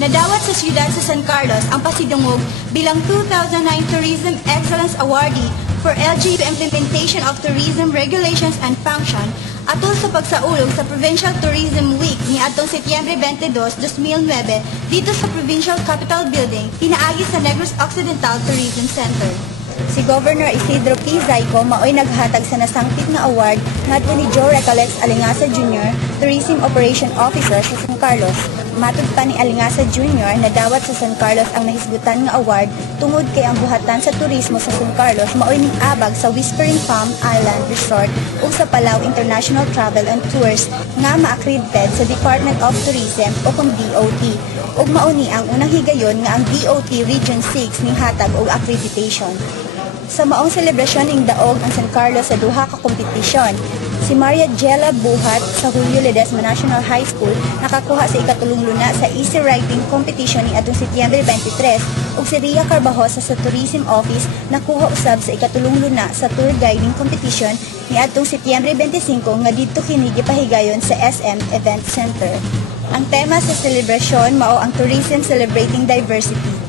Nadawat sa siyudad sa San Carlos ang pasidungog bilang 2009 Tourism Excellence Awardee for LGU Implementation of Tourism Regulations and Function atol sa pagsaulog sa Provincial Tourism Week ni atong Setyembre 22, 2009 dito sa Provincial Capitol Building, pinaagi sa Negros Occidental Tourism Center. Si Governor Isidro P. Zayco maoy naghatag sa nasangpit nga award ngadto ni Joe Recalex Alingasa Jr., Tourism Operation Officer sa San Carlos. Matud pa ni Alingasa Jr. na dawat sa San Carlos ang nahisgutan nga award tungod kay ang buhatan sa turismo sa San Carlos maoy ning-abag sa Whispering Palm Island Resort ug sa Palau International Travel and Tours nga ma-accredited sa Department of Tourism o kung DOT. Ug mauni ang unang higayon nga ang DOT Region 6 ning hatag og accreditation. Sa maong selebrasyon ing daog ang San Carlos sa duha ka kompetisyon. Si Maria Jella Buhat sa Julio Ledesma National High School nakakuha sa ikatulong luna sa Easy Writing Competition ni atong Setyembre 23 ug si Ria Carbajosa sa Tourism Office nakuha usab sa ikatulong luna sa Tour Guiding Competition ni atong Setyembre 25 nga didto kini gipahigayon sa SM Event Center. Ang tema sa selebrasyon mao ang Tourism Celebrating Diversity.